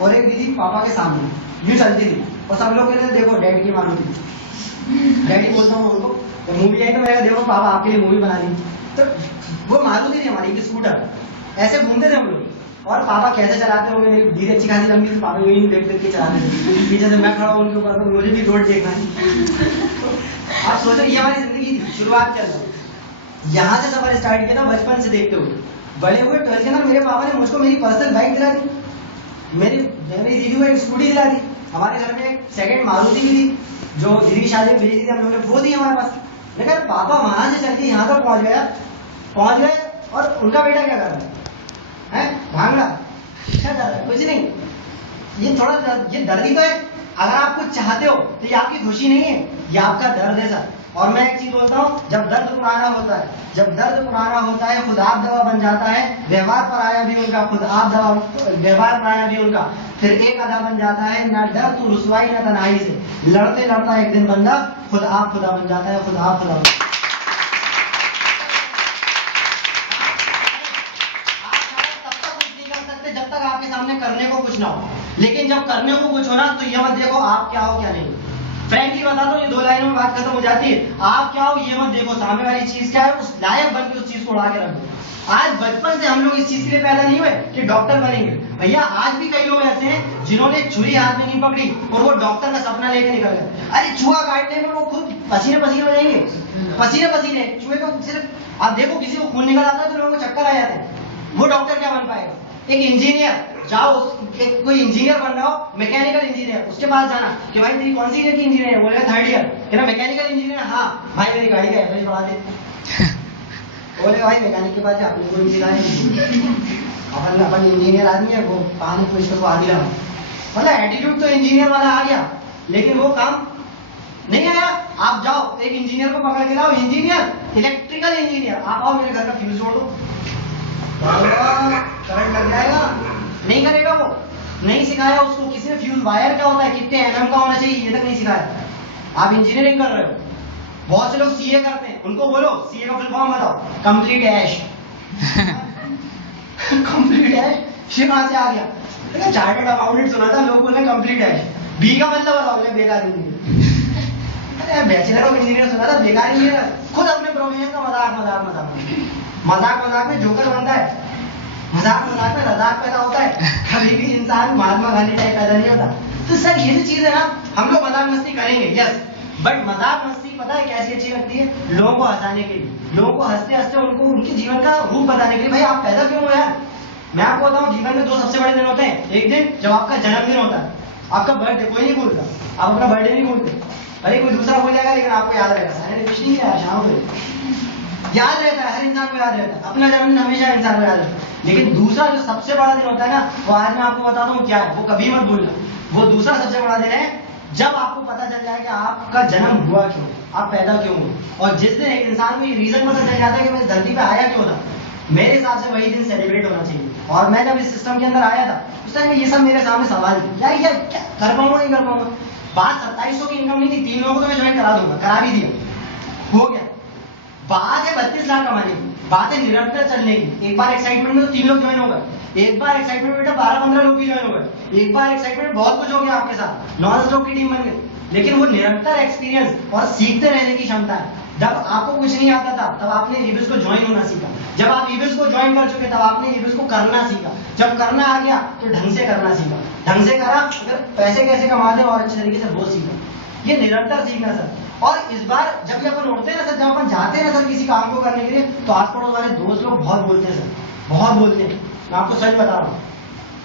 और एक दीदी पापा के सामने यूं चलती थी और सब लोग कहते थे देखो डैडी की मारुति। डैडी बोलता हूँ उनको, जब मूवी आई तो मैं देखो पापा आपके लिए मूवी बना दी। तो वो मारुति थी हमारी स्कूटर, ऐसे घूमते थे हम लोग। और पापा कैसे चलाते होंगे, मेरी दीदी अच्छी खासी लंबी थी, पापा यही देख देख के चलाते थे। पीछे से मैं खड़ा हूँ उनके ऊपर, तो मुझे भी रोड देखना है। आप सोचो ये हमारी जिंदगी थी, शुरुआत चल रही। यहाँ से सफर स्टार्ट किया था बचपन से देखते हुए, बड़े हुए 12th के अंदर मेरे पापा ने मुझको मेरी पर्सनल बाइक दिला दी, मेरी दीदी को एक स्कूटी दिला दी। हमारे घर में एक सेकंड मारुति भी थी जो दीदी की शादी में भेजी थी हम लोगों ने, वो दी हमारे पास। लेकिन पापा वहां से चल के यहाँ तक पहुंच गए और उनका बेटा क्या कर रहा है भाग रहा, क्या कर रहा है, कुछ नहीं। ये थोड़ा ये दर्द ही तो है। अगर आप कुछ चाहते हो तो ये आपकी खुशी नहीं है, ये आपका दर्द है सर। और मैं एक चीज बोलता हूँ, जब दर्द पुराना होता है खुद आप दवा बन जाता है। व्यवहार पर आया भी उनका, खुद आप दवा, व्यवहार पर आया भी उनका, फिर एक अदा बन जाता है। ना डर तू रुसवाई ना तन्हाई से, लड़ते लड़ता एक दिन बंदा खुद आप खुदा बन जाता है। खुद आप खुदा जब तक आपके सामने करने को कुछ ना हो, लेकिन जब करने को कुछ हो ना तो ये मत देखो आप क्या हो क्या नहीं। फ्रैंकली बता दो, ये 2 लाइनों में बात खत्म हो जाती है। आप क्या हो ये मत देखो, सामने वाली चीज क्या है उस लायक बन के उस चीज को उड़ा के रख दो। आज बचपन से हम लोग इस चीज के लिए पैदा नहीं हुए कि डॉक्टर बनेंगे। भैया आज भी कई लोग ऐसे हैं जिन्होंने छुरी हाथ में नहीं पकड़ी और वो डॉक्टर का सपना लेके निकल गए। अरे चूहा काटने में वो खुद पसीने पसीने हो जाएंगे, पसीने पसीने। चूहे को सिर्फ आप देखो, किसी को खून निकल आता है तो लोगों को चक्कर आ जाते हैं, वो डॉक्टर क्या बन पाएगा। एक इंजीनियर जाओ, कोई इंजीनियर बन रहा हो, मैकेनिकल इंजीनियर, उसके पास जाना कि भाई तेरी कौन सी ईयर की इंजीनियर है, बोलेगा 3rd ईयर। कहना मैकेनिकल इंजीनियर, हाँ भाई मेरी गाड़ी का एवरेज बढ़ा दे। बोलेगा भाई मैकेनिक के पास अपने को सिखाए, अपन इंजीनियर आदमी है, वो काम को इसको आगे लगा। मतलब एटीट्यूड तो इंजीनियर वाला आ गया, लेकिन वो काम नहीं आया। आप जाओ एक इंजीनियर को पकड़ के लाओ, इंजीनियर इलेक्ट्रिकल इंजीनियर, आप आओ मेरे घर का फ्यूज जोड़ दो, करंट लग जाएगा। नहीं करेगा, वो नहीं सिखाया उसको किसी ने फ्यूज वायर क्या होता है, कितने एमएम का होना चाहिए, ये तक नहीं सिखाया। आप इंजीनियरिंग कर रहे हो। बहुत से लोग सीए करते हैं, उनको बोलो सीए का फुल फॉर्म बताओ, कंप्लीट ऐश। कंप्लीट ऐश ये कहां से आ गया? देखा चार्टर्ड अकाउंटेंट सुना था, लोग बोल रहे कंप्लीट ऐश। बी का मतलब बताओ, बेकार इंजीनियर। अरे बैचलर ऑफ इंजीनियर सुना था, बेकार इंजीनियर। खुद अपने प्रोफेशन का मजाक में जोकर बनता है, मजाक में रजाक पैदा होता है। कभी भी इंसान महात्मा गांधी टाइप पैदा नहीं होता। तो सर ये जो चीज है ना, हम लोग मजाक मस्ती करेंगे यस, बट मजाक मस्ती पता है कैसी अच्छी लगती है? लोगों को हंसाने के लिए, लोगों को हंसते हंसते उनको उनके जीवन का रूप बताने के लिए। भाई आप पैदा क्यों हो यार? मैं आपको बताऊं, जीवन में 2 सबसे बड़े दिन होते हैं। एक दिन जब आपका जन्मदिन होता है, आपका बर्थडे कोई नहीं भूलता, आप अपना बर्थडे नहीं भूलते। अरे कोई दूसरा भूल जाएगा लेकिन आपको याद रहेगा, सारे ने कुछ नहीं किया, शाम को याद रहता है, हर इंसान को याद रहता है अपना जन्मदिन, हमेशा इंसान को याद रहता है। लेकिन दूसरा जो सबसे बड़ा दिन होता है ना, वो आज मैं आपको बताता हूँ क्या है, वो कभी मत भूलना। वो दूसरा सबसे बड़ा दिन है जब आपको पता चल जाए कि आपका जन्म हुआ क्यों, आप पैदा क्यों हुए। और जिस दिन एक इंसान को ये रीजन पता चल जाता है कि मैं इस धरती पे आया क्यों था, मेरे हिसाब से वही दिन सेलिब्रेट होना चाहिए। और मैं जब इस सिस्टम के अंदर आया था, उस टाइम ये सब मेरे सामने सवाल थे, क्या कर पाऊंगा नहीं कर पाऊंगा। बात 2700 की इनकम नहीं थी, 3 लोगों को तो मैं ज्वाइन करा दूंगा, करा भी दिया, हो गया। बात है 32 लाख कमाने की, बात है निरंतर चलने की। एक बार एक्साइटमेंट में तो 3 लोग ज्वाइन हो गए, एक बार एक्साइटमेंट में बेटा 12-15 लोग भी ज्वाइन हो गए, एक बार एक्साइटमेंट में बहुत कुछ हो गया आपके साथ, 9 लोग की टीम बन गई। लेकिन वो निरंतर एक्सपीरियंस और सीखते रहने की क्षमता है। जब आपको कुछ नहीं आता था तब आपने रिव्यूज को ज्वाइन होना सीखा, जब आप रिव्यूज को ज्वाइन कर चुके तब आपने रिव्यूज को करना सीखा, जब करना आ गया तो ढंग से करना सीखा, ढंग से करा, अगर पैसे कैसे कमाते और अच्छे तरीके से वो सीखा। ये निरंतर सीखना सर। और इस बार जब भी अपन उठते हैं ना सर, जब अपन जाते हैं ना सर किसी काम को करने के लिए, तो आस पड़ोस वाले दोस्त लोग बहुत बोलते हैं सर, बहुत बोलते हैं। मैं आपको सच बता रहा हूँ,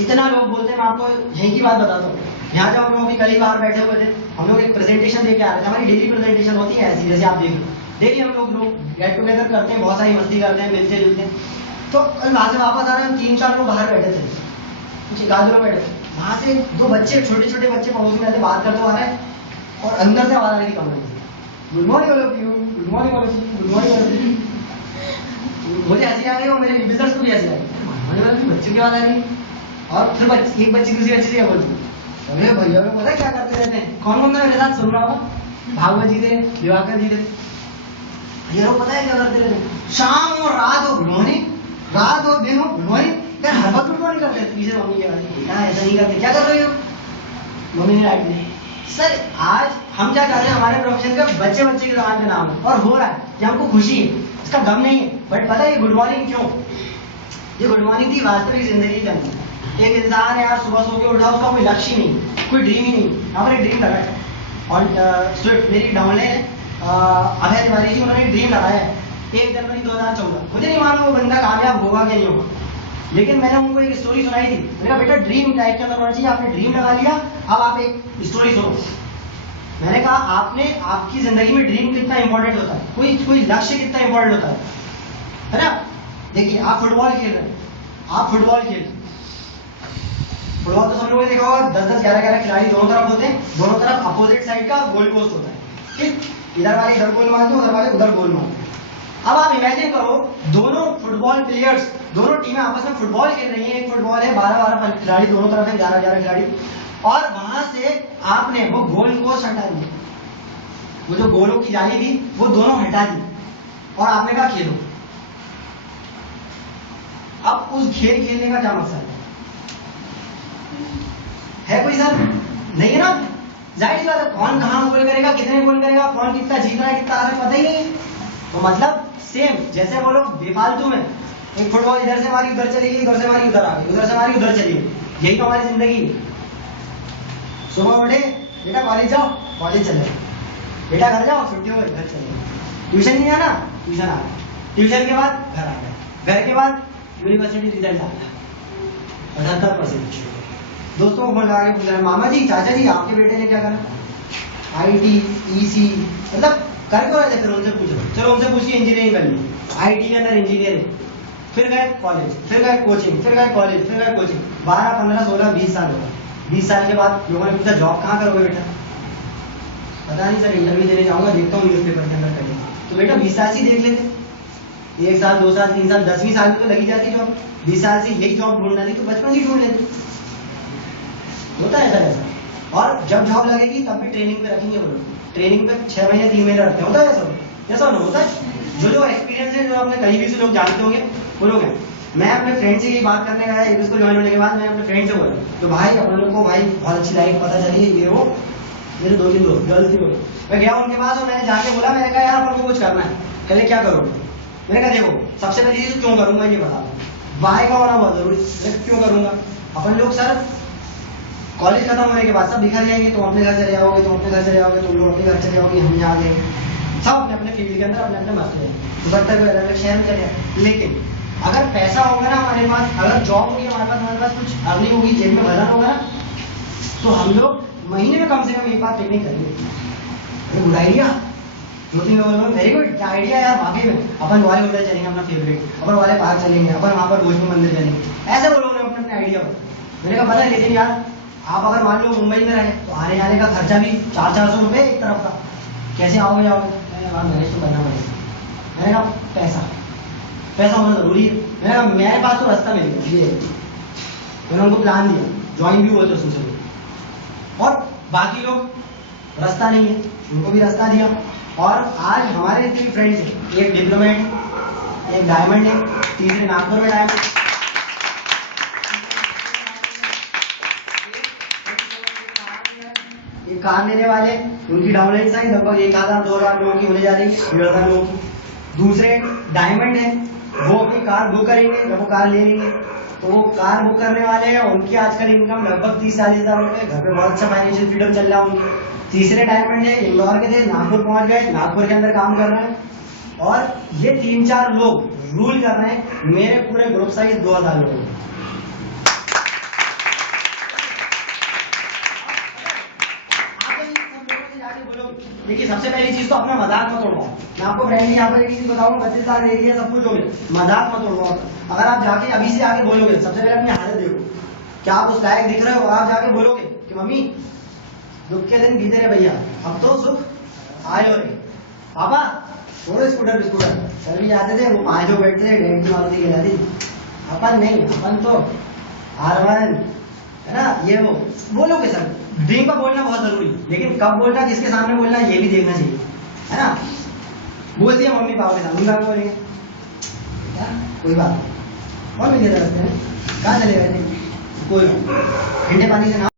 इतना लोग बोलते हैं। मैं आपको यही की बात बताता हूँ। यहाँ जब हम लोग भी कल ही बाहर बैठे हुए थे, हम लोग एक प्रेजेंटेशन देके आ रहे थे, हमारी डेली प्रेजेंटेशन होती है ऐसी, जैसे आप देख लो डेली हम लोग गेट टुगेदर करते हैं, बहुत सारी मस्ती करते हैं, मिलते जुलते हैं। तो वहां से वापस आ रहे हैं, 3-4 लोग बाहर बैठे थे, कुछ 1 लोग बैठे थे। वहां से 2 बच्चे, छोटे छोटे बच्चे पड़ोस में रहते, बात करते आ रहे हैं और अंदर से आवाज आ रही थी कमरे से, good morning all of you, good morning all of you, good morning all of you. मुझे हंसी आ रही है और मेरे विजिटर्स को भी हंसी आ रही है, बच्चों की आवाज आ रही है। और फिर एक बच्ची दूसरी बच्ची से बोलती, अरे भैया लोग पता क्या करते रहते हैं, कौन कौन मेरे साथ सुन रहा होगा, भागवत जी थे, दिवाकर जी थे, ये लोग पता है क्या करते रहते हैं, शाम और रात हो गुड मॉर्निंग, रात हो दिन हो गुड मॉर्निंग, यार हर वक्त गुड मॉर्निंग करते हैं पीछे मम्मी के बाद बेटा ऐसा नहीं करते, क्या कर रहे हो? मम्मी ने राइट नहीं। सर आज हम क्या कर रहे हैं, हमारे प्रोफेशन का बच्चे बच्चे के जबान पे नाम है और हो रहा है, ये हमको खुशी है, इसका गम नहीं है। बट पता है ये गुड मॉर्निंग क्यों? ये गुड मॉर्निंग थी वास्तविक जिंदगी के अंदर। एक इंसान है यार, सुबह सो के उठा, उसका कोई लक्ष्य नहीं, कोई ड्रीम ही नहीं। यहाँ पर एक ड्रीम लगा है और स्विफ्ट मेरी डाउनलाइन है, अभय तिवारी जी, उन्होंने ड्रीम लगाया है 1 जनवरी 2014। मुझे नहीं मालूम वो बंदा कामयाब होगा कि नहीं होगा, लेकिन मैंने उनको एक स्टोरी सुनाई थी। मैंने कहा बेटा ड्रीम लाइफ के अंदर होना चाहिए, आपने ड्रीम लगा लिया, अब आप एक स्टोरी सुनो। मैंने कहा आपने आपकी जिंदगी में ड्रीम कितना इंपॉर्टेंट होता है, कोई लक्ष्य कितना इंपॉर्टेंट होता है ना? देखिए आप फुटबॉल खेल रहे हैं, आप फुटबॉल खेल, फुटबॉल तो सब लोगों ने देखा होगा, 10-10, 11-11 खिलाड़ी दोनों तरफ होते हैं, दोनों तरफ अपोजिट साइड का गोल पोस्ट होता है, ठीक? इधर वाले इधर गोल मारते हैं, उधर वाले उधर गोल मारते हैं। अब आप इमेजिन करो दोनों फुटबॉल प्लेयर्स, दोनों टीमें आपस में फुटबॉल खेल रही हैं, एक फुटबॉल है, 12-12 खिलाड़ी दोनों तरफ है, 11-11 खिलाड़ी, और वहां से आपने वो गोल पोस्ट हटा दी, वो जो गोलों की जाली थी वो दोनों हटा दी और आपने कहा खेलो। अब उस खेल खेलने का क्या मकसद है कोई सर? नहीं है ना? जाहिर सी बात है, कौन कहाँ गोल करेगा, कितने गोल करेगा, कौन कितना जीत रहा है, कितना हार है, पता ही नहीं है। तो मतलब सेम जैसे वो लोग बेफालतू में एक फुटबॉल इधर से मारी उधर चली गई, उधर से मारी उधर आ गई, उधर से मारी उधर चली गई, यही तो हमारी जिंदगी है। सुबह उठे बेटा कॉलेज जाओ, कॉलेज चले, बेटा घर जाओ, छुट्टी हो गई घर चले, ट्यूशन नहीं आना, ट्यूशन आ गया, ट्यूशन के बाद घर आ गए, घर के बाद यूनिवर्सिटी रिजल्ट आ गया 75%। दोस्तों को फोन लगा के पूछ रहे मामा जी चाचा जी आपके बेटे ने क्या करा, IT EC, मतलब कर क्यों रहे थे? फिर उनसे पूछो, चलो उनसे पूछिए इंजीनियरिंग कर ली, IT के अंदर इंजीनियरिंग, फिर गए कॉलेज, फिर गए कोचिंग, फिर गए कॉलेज, फिर गए कोचिंग, 12, 15, 16, 20 साल हो गए। 20 साल के बाद लोगों ने पूछा जॉब कहाँ करोगे बेटा? पता नहीं सर, इंटरव्यू देने जाऊंगा, देखता हूँ न्यूज़पेपर के अंदर कहीं। तो बेटा 20 साल से देख लेते, 1 साल 2 साल 3 साल 10वीं साल में तो लगी जाती जॉब, 20 साल से यही जॉब ढूंढना थी तो बचपन ही ढूंढ लेते। होता है सर ऐसा। और जब जॉब लगेगी तब भी ट्रेनिंग पे रखेंगे वो लोग, ट्रेनिंग पे 6 महीने 3 महीने रखते हैं। होता है ऐसा? ऐसा नहीं होता है। जो जो एक्सपीरियंस है, जो आपने कहीं भी से लोग जानते होंगे वो लोग हैं। मैं अपने फ्रेंड से यही बात करने गया, एक को ज्वाइन होने के बाद मैं अपने फ्रेंड से बोला तो भाई अपन लोग को भाई बहुत अच्छी लाइफ पता चली है, ये वो मेरे 2-3 दोस्त गर्ल्स थी वो। मैं गया उनके पास और मैंने जाके बोला, मैंने कहा यार अपन को कुछ करना है। कहले क्या करोगे? मैंने कहा देखो सबसे पहली चीज क्यों करूंगा ये बता दो, वाई का होना बहुत जरूरी है। क्यों करूंगा? अपन लोग सर कॉलेज खत्म होने के बाद सब बिखर जाएंगे, तुम अपने घर चले जाओगे, तुम अपने घर चले जाओगे, तुम लोग अपने घर चले जाओगे, हम यहाँ गए, सब अपने अपने फील्ड के अंदर अपने अपने मस्त हैं, दुपट्टा को अलग अलग शहर में चले जाए। लेकिन अगर पैसा होगा ना हमारे पास, अगर जॉब होगी हमारे पास कुछ अर्निंग होगी, जेब में भरन होगा ना, तो हम लोग महीने में कम से कम एक बार पिकनिक करेंगे। गुड आइडिया, 2-3 लोग वेरी गुड, क्या आइडिया यार, वाकई में अपन वाले होटल चलेंगे अपना फेवरेट, अपन वाले पार्क चलेंगे, अपन वहाँ पर भोजपुर मंदिर चलेंगे। ऐसे वो लोगों ने अपने अपने आइडिया हो। मैंने कहा पता है लेकिन यार आप अगर मान लो मुंबई में रहे तो आने जाने का खर्चा भी 400-400 रुपये एक तरफ का, कैसे आओगे जाओगे? मैनेज तो करना पड़ेगा। मैंने कहा पैसा होना जरूरी है। मैंने कहा मेरे पास तो रास्ता मिल गया, ये मैंने उनको प्लान दिया, ज्वाइन भी हुए थे उसमें, और बाकी लोग रास्ता नहीं है उनको भी रास्ता दिया। और आज हमारे 3 फ्रेंड्स हैं, एक डिप्लोमेट, एक डायमंड है, तीसरे नागपुर में डायमंड, एक कार लेने वाले, उनकी डाउनलाइन साइज लगभग 1000-2000 लोगों की होने जा रही है, 1500 लोगों की। दूसरे डायमंड है, वो अपनी कार बुक करेंगे, जब वो कार ले लेंगे तो वो कार बुक करने वाले हैं, उनकी आजकल इनकम लगभग 30-40 हज़ार रुपये, घर पे बहुत अच्छा फाइनेंशियल फ्रीडम चल रहा है उनकी। तीसरे डायमंड है, इंदौर के थे, नागपुर पहुंच गए, नागपुर के अंदर काम कर रहे हैं। और ये 3-4 लोग रूल कर रहे हैं मेरे पूरे ग्रुप साइज 2000 लोगों। देखिए सबसे पहली चीज तो अपना मजाक मत उड़वाओ। मैं आपको फ्रेंडली यहाँ पर एक चीज बताऊंगा, 25 लाख दे दिया, सब कुछ हो गया, मजाक मत उड़वाओ। अगर आप जाके अभी से आगे बोलोगे, सबसे पहले अपनी हालत देखो, क्या आप उस लायक दिख रहे हो? आप जाके बोलोगे कि मम्मी दुख के दिन बीते रहे भैया, अब तो सुख आए हो रहे, पापा छोड़ो स्कूटर सर भी जाते थे, वो 5 लोग बैठते थे, डेढ़ की मारुति के जाती। अपन नहीं, अपन तो R1 है ना, ये वो बोलोगे सर। ड्रीम का बोलना बहुत जरूरी, लेकिन कब बोलना, किसके सामने बोलना, ये भी देखना चाहिए, है ना। बोल दिया मम्मी पापा के सामने, बोलेंगे कोई बात नहीं, और मिले रखते हैं। कहाँ चले गए थे? कोई ठंडे पानी से ना